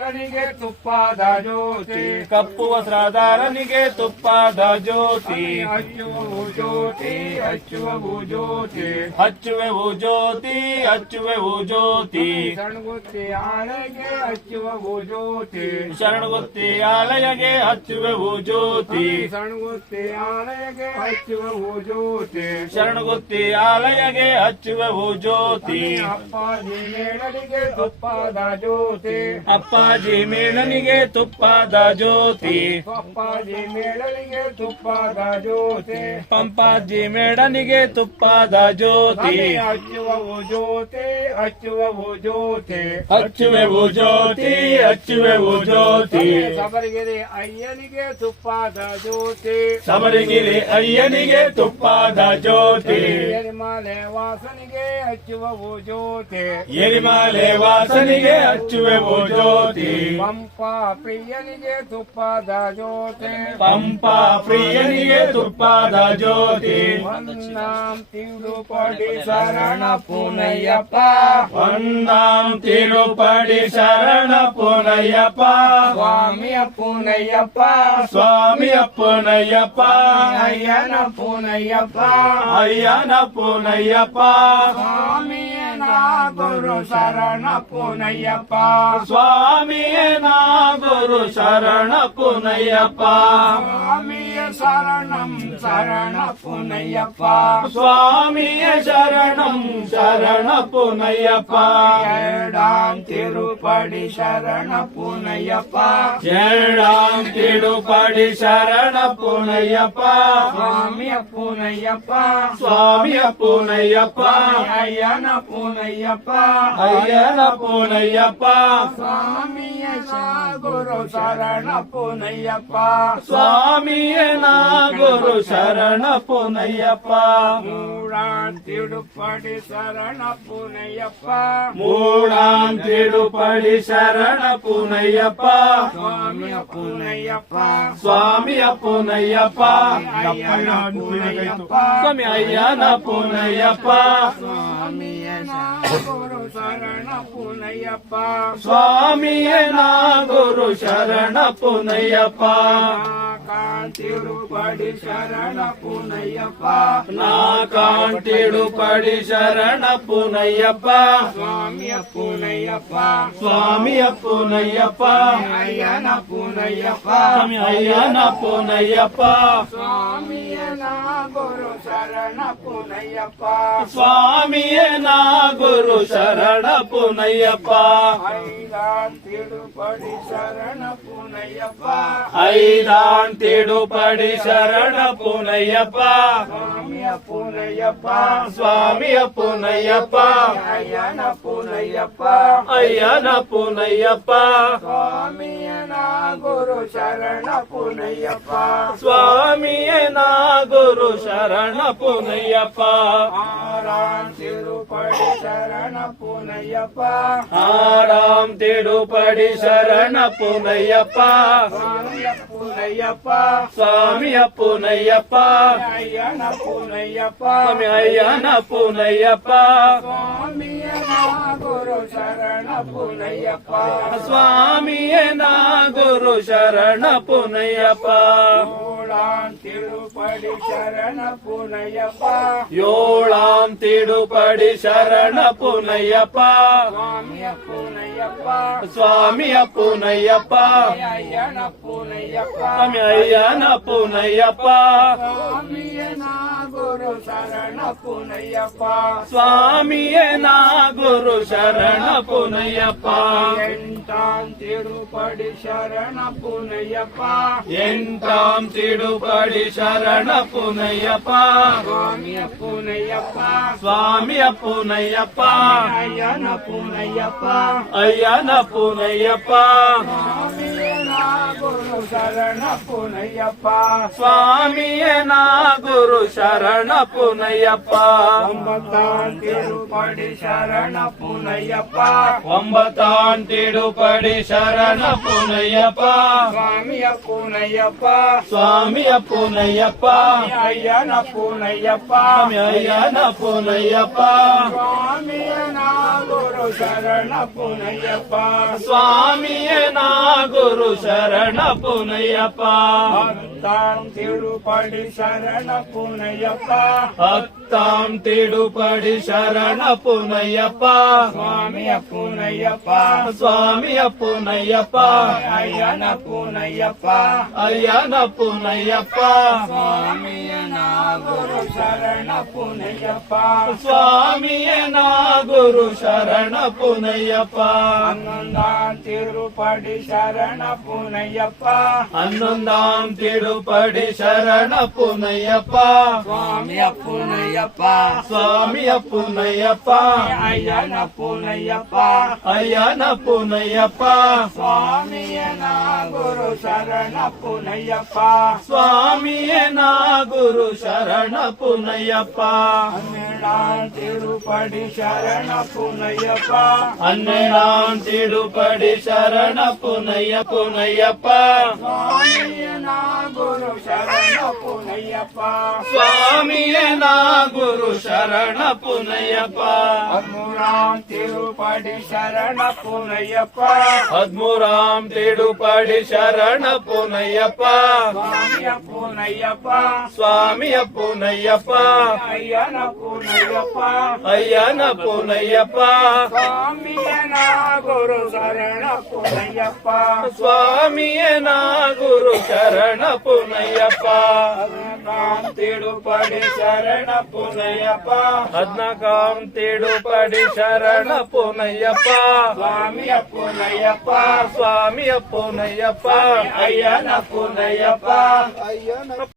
ವಸ್ತ್ರಧಾರನಿಗೆ ತುಪ್ಪದ ಜ್ಯೋತಿ ಕಪ್ಪು ವಸ್ತ್ರಧಾರನಿಗೆ ತುಪ್ಪದ ಜ್ಯೋತಿ ಹಚ್ಚುವವು ಜ್ಯೋತಿ ಹಚ್ಚುವವು ಜ್ಯೋತಿ ಹಚ್ಚುವೆವು ಜ್ಯೋತಿ ಹಚ್ಚುವೆವು ಜ್ಯೋತಿ ಸಣ್ಗುತ್ತಿ ಆಳೆಗೆ ಹಚ್ಚುವವು ಜ್ಯೋತಿ ಶರಣಗುತ್ತಿ ಆಲಯಗೆ ಹಚ್ಚುವೆವು ಜ್ಯೋತಿ ಸಣ್ಗುತ್ತಿ ಆಳೆಗೆ ಹಚ್ಚುವವು ಜ್ಯೋತಿ ಶರಣಗುತ್ತಿ ಆಲಯಗೆ ಹಚ್ಚುವೆವು ಜ್ಯೋತಿ ಅಪ್ಪಾಜಿ ಮೇಳಲಿಗೆ ತುಪ್ಪದ ಜ್ಯೋತಿ ಅಪ್ಪಾಜಿ ಮೇಳನಿಗೆ ತುಪ್ಪದ ಜ್ಯೋತಿ ಅಪ್ಪಾಜಿ ಮೇಳಲಿಗೆ ತುಪ್ಪದ ಜ್ಯೋತಿ ಪಂಪಾಜಿ ಮೇಡನಿಗೆ ತುಪ್ಪದ ಜ್ಯೋತಿ ಹಚ್ಚುವವು ಜ್ಯೋತಿ ಹಚ್ಚುವವು ಜ್ಯೋತಿ ಹಚ್ಚುವೆವು ಜ್ಯೋತಿ ಹಚ್ಚುವೆವು ಜ್ಯೋತಿ ಸಬರಗಿರಿ ಅಯ್ಯನಿಗೆ ತುಪ್ಪದ ಜ್ಯೋತಿ ಸಮರಗಿರಿ ಅಯ್ಯನಿಗೆ ತುಪ್ಪದ ಜ್ಯೋತಿ ಎರಿಮಾಲೆ ವಾಸನಿಗೆ ಹಚ್ಚುವವು ಜ್ಯೋತಿ ಎರಿಮಾಲೆ ವಾಸನಿಗೆ ಹಚ್ಚುವೆವು ಜ್ಯೋತಿ ಪಂಪಾ ಪ್ರಿಯನಿಗೆ ತುಪ್ಪದ ಜ್ಯೋತಿ ಪಂಪಾ ಪ್ರಿಯನಿಗೆ ತುಪ್ಪದ ಜ್ಯೋತಿ ಒಂದಾಂ ತಿರುಪಡಿ ಶರಣ ಪುನಯ್ಯಪ್ಪ ಒಂದಾಂ ತಿರುಪಡಿ ಶರಣ ಪುನಯ್ಯಪ್ಪ ಸ್ವಾಮಿಯ ಪುನಯ್ಯಪ್ಪ ಸ್ವಾಮಿಯ ಪುನಯ್ಯಪ್ಪ ಅಯ್ಯನ ಪುನಯ್ಯಪ್ಪ ಅಯ್ಯನ ಪುನಯ್ಯಪ್ಪ ಸ್ವಾಮಿಯ ಗುರು ಶರಣ ಪುನಯ್ಯಪ್ಪ ಸ್ವಾಮಿಯೇ ನಾ ಗುರು ಶರಣ ಪುನಯ್ಯಪ್ಪ ಸ್ವಾಮಿಯ ಶರಣಂ ಶರಣ ಪುನಯ್ಯಪ್ಪ ಸ್ವಾಮಿಯ ಶರಣಂ ಶರಣ ಪುನಯ್ಯಪ್ಪ ಎರಡಾಂ ತಿರುಪಡಿ ಶರಣ ಪುನಯ್ಯಪ್ಪ ಎರಡಾಂ ತಿರುಪಡಿ ಶರಣ ಪುನಯ್ಯಪ್ಪ ಸ್ವಾಮಿಯ ಪುನಯ್ಯಪ್ಪ ಸ್ವಾಮಿಯ ಪುನಯ್ಯಪ್ಪ ಅಯ್ಯನ ಪುನಯ್ಯಪ್ಪ ಅಯ್ಯನ ಪುನಯ್ಯಪ್ಪ ಸ್ವಾಮಿಯ ಗುರು ಶರಣ ಪುನಯ್ಯಪ್ಪ ಸ್ವಾಮಿಯೇ ನಾ ಗುರು ಶರಣ ಪುನಯ್ಯಪ್ಪ ಮೂಡಾಂ ತಿರುಪಡಿ ಶರಣ ಪುನಯ್ಯಪ್ಪ ಮೂಡಾಂ ತಿರುಪಡಿ ಶರಣ ಪುನಯ್ಯಪ್ಪ ಸ್ವಾಮಿಯ ಪುನಯ್ಯಪ್ಪ ಸ್ವಾಮಿಯ ಪುನಯ್ಯಪ್ಪ ಅಯ್ಯನ ಪುನಯ್ಯಪ್ಪ ಸ್ವಾಮಿ ಅಯ್ಯನ ಪುನಯ್ಯಪ್ಪ ಸ್ವಾಮಿಯ ಗುರು ಶರಣ ಪುನಯ್ಯಪ್ಪ ಸ್ವಾಮಿಯೇ ನಾ ಗುರು ಶರಣ ಪುನಯ್ಯಪ್ಪ ತಿರುಪಡಿ ಶರಣ ಪುನಯ್ಯಪ್ಪ ನಾ ಕಾಂಟಿಡುಪಡಿ ಶರಣ ಪುನಯ್ಯಪ್ಪ ಸ್ವಾಮಿಯ ಪುನಯ್ಯಪ್ಪ ಸ್ವಾಮಿಯ ಪುನಯ್ಯಪ್ಪ ಅಯ್ಯನ ಪುನಯ್ಯಪ್ಪ ಸ್ವಾಮಿ ಅಯ್ಯನ ಪುನಯ್ಯಪ್ಪ ಸ್ವಾಮಿಯ ಗುರು ಶರಣ ಪುನಯ್ಯಪ್ಪ ಸ್ವಾಮಿಯೇ ನಾ ಗುರು ಶರಣ ಪುನಯ್ಯಪ್ಪ ಐದಾಂ ತಿರುಪಡಿ ಶರಣ ಪುನಯ್ಯಪ್ಪ ಐದಾಂ ತಿಡುಪಡಿ ಶರಣ ಪುನಯ್ಯಪ್ಪ ಸ್ವಾಮಿಯ ಪುನಯ್ಯಪ್ಪ ಸ್ವಾಮಿಯ ಪುನಯ್ಯಪ್ಪ ಅಯ್ಯನ ಪುನಯ್ಯಪ್ಪ ಅಯ್ಯನ ಪುನಯ್ಯಪ್ಪ ಸ್ವಾಮಿಯ ಗುರು ಶರಣ ಪುನಯ್ಯಪ್ಪ ಸ್ವಾಮಿಯೇ ನಾ ಗುರು ಶರಣ ಪುನಯ್ಯಪ್ಪ ಆರಾಂ ತಿರುಪಡಿ ಶರಣ ಪುನಯ್ಯಪ್ಪ ಆರಾಮ್ ತಿಡುಪಡಿ ಶರಣ ಪುನಯ್ಯಪ್ಪ ಸ್ವಾಮಿಯ ಪುನಯ್ಯಪ್ಪ ಸ್ವಾಮಿಯ ಪುನಯ್ಯಪ್ಪ ಅಯ್ಯನ ಪುನಯ್ಯಪ್ಪ ಸ್ವಾಮಿ ಅಯ್ಯನ ಪುನಯ್ಯಪ್ಪ ಸ್ವಾಮಿಯ ಗುರು ಶರಣ ಪುನಯ್ಯಪ್ಪ ಸ್ವಾಮಿಯೇ ನಾ ಗುರು ಶರಣ ಪುನಯ್ಯಪ್ಪ ಏಳಾಂ ತಿರುಪಡಿ ಶರಣ ಪುನಯ್ಯಪ್ಪ ಏಳಾಂ ತಿಡುಪಡಿ ಶರಣ ಪುನಯ್ಯಪ್ಪ ಸ್ವಾಮಿಯ ಪುನಯ್ಯಪ್ಪ ಸ್ವಾಮಿಯ ಪುನಯ್ಯಪ್ಪ ಅಯ್ಯನ ಪುನಯ್ಯಪ್ಪ ಸ್ವಾಮಿ ಅಯ್ಯನ ಪುನಯ್ಯಪ್ಪ ಸ್ವಾಮಿಯ ಗುರು ಶರಣ ಪುನಯ್ಯಪ್ಪ ಸ್ವಾಮಿಯೇ ನಾ ಗುರು ಶರಣ ಪುನಯ್ಯಪ್ಪ ಎಂಟಾಂ ತಿರುಪಡಿ ಶರಣ ಪುನಯ್ಯಪ್ಪ ಎಂಟಾಂ ತಿಡುಪಡಿ ಶರಣ ಪುನಯ್ಯಪ್ಪ ಸ್ವಾಮಿಯ ಪುನಯ್ಯಪ್ಪ ಸ್ವಾಮಿಯ ಪುನಯ್ಯಪ್ಪ ಅಯ್ಯನ ಪುನಯ್ಯಪ್ಪ ಅಯ್ಯನ ಪುನಯ್ಯಪ್ಪ ಸ್ವಾಮಿಯ ಗುರು ಶರಣಪ್ಪನಯ್ಯಪ್ಪ ಸ್ವಾಮಿಯೇ ನಾ ಗುರು ಶರಣಪ್ಪನಯ್ಯಪ್ಪ ಒಂಬತ್ತಾಂ ತಿರುಪಡಿ ಶರಣಪ್ಪನಯ್ಯಪ್ಪ ಒಂಬತ್ತಾಂ ತಿಡುಪಡಿ ಶರಣಪ್ಪನಯ್ಯಪ್ಪ ಸ್ವಾಮಿಯಪ್ಪನಯ್ಯಪ್ಪ ಸ್ವಾಮಿಯಪ್ಪನಯ್ಯಪ್ಪ ಅಯ್ಯನಪ್ಪನಯ್ಯಪ್ಪ ಅಯ್ಯನಪ್ಪನಯ್ಯಪ್ಪ ಸ್ವಾಮಿಯ ನಾ ಗುರು ಶರಣಪ್ಪನಯ್ಯಪ್ಪ ಸ್ವಾಮಿಯೇ ನಾ ಗುರು ಶರಣಪ್ಪನಯ್ಯಪ್ಪ ಹತ್ತಾಂ ತಿರುಪಡಿ ಶರಣಪ್ಪನಯ್ಯಪ್ಪ ಹತ್ತಾಂ ತಿಡುಪಡಿ ಶರಣಪ್ಪನಯ್ಯಪ್ಪ ಸ್ವಾಮಿಯಪ್ಪನಯ್ಯಪ್ಪ ಸ್ವಾಮಿಯಪ್ಪನಯ್ಯಪ್ಪ ಅಯ್ಯನಪ್ಪನಯ್ಯಪ್ಪ ಅಯ್ಯನಪ್ಪನಯ್ಯಪ್ಪ ಸ್ವಾಮಿಯ ನಾ ಗುರು ಶರಣಪ್ಪನಯ್ಯಪ್ಪ ಸ್ವಾಮಿಯೇ ನಾ ಗುರು ಶರಣಪ್ಪನಯ್ಯಪ್ಪ ಹನ್ನೊಂದಾಂ ತಿರುಪಡಿ ಶರಣಪ್ಪನಯ್ಯಪ್ಪ ಹನ್ನೊಂದಾಂ ತಿಡುಪಡಿ ಶರಣಪ್ಪನಯ್ಯಪ್ಪ ಸ್ವಾಮಿಯಪ್ಪನಯ್ಯಪ್ಪ ಸ್ವಾಮಿಯಪ್ಪನಯ್ಯಪ್ಪ ಅಯ್ಯನಪ್ಪನಯ್ಯಪ್ಪ ಅಯ್ಯನಪ್ಪನಯ್ಯಪ್ಪ ಸ್ವಾಮಿಯ ನಾ ಗುರು ಶರಣಪ್ಪನಯ್ಯಪ್ಪ ಸ್ವಾಮಿಯೇ ನಾ ಗುರು ಶರಣಪ್ಪನಯ್ಯಪ್ಪ ಹನ್ನೆರಡಾಂ ತಿರುಪಡಿ ಶರಣಪ್ಪನಯ್ಯಪ್ಪ ಹನ್ನೆರಡಾಂ ತಿಡುಪಡಿ ಶರಣಪ್ಪನಯ್ಯಪ್ಪನಯ್ಯಪ್ಪ ಸ್ವಾಮಿಯ ನಾ ಗುರು ಶರಣಪ್ಪನಯ್ಯಪ್ಪ ಸ್ವಾಮಿಯೇ ನಾ ಗುರು ಶರಣಪ್ಪನಯ್ಯಪ್ಪ ಹದಿಮೂರಾಂ ತಿರುಪಡಿ ಶರಣಪ್ಪನಯ್ಯಪ್ಪ ಹದ್ಮೂರಾಂ ತಿಡುಪಡಿ ಶರಣಪ್ಪನಯ್ಯಪ್ಪ ಸ್ವಾಮಿಯಪ್ಪನಯ್ಯಪ್ಪ ಸ್ವಾಮಿಯಪ್ಪನಯ್ಯಪ್ಪ ಅಯ್ಯನಪ್ಪನಯ್ಯಪ್ಪ ಅಯ್ಯನಪ್ಪನಯ್ಯಪ್ಪ ಸ್ವಾಮಿಯ ನಾ ಗುರು ಶರಣಪ್ಪನಯ್ಯಪ್ಪ ಸ್ವಾಮಿಯೇ ನಾ ಗುರು ಶರಣಪ್ಪನಯ್ಯಪ್ಪ ಹದಿನಾಲ್ಕಾಂ ತಿರುಪಡಿ ಶರಣಪ್ಪನಯ್ಯಪ್ಪ ಹದ್ನಾಕಾಂ ತಿಡುಪಡಿ ಶರಣಪ್ಪನಯ್ಯಪ್ಪ ಸ್ವಾಮಿಯಪ್ಪನಯ್ಯಪ್ಪ ಸ್ವಾಮಿಯಪ್ಪನಯ್ಯಪ್ಪ ಅಯ್ಯನಪ್ಪನಯ್ಯಪ್ಪ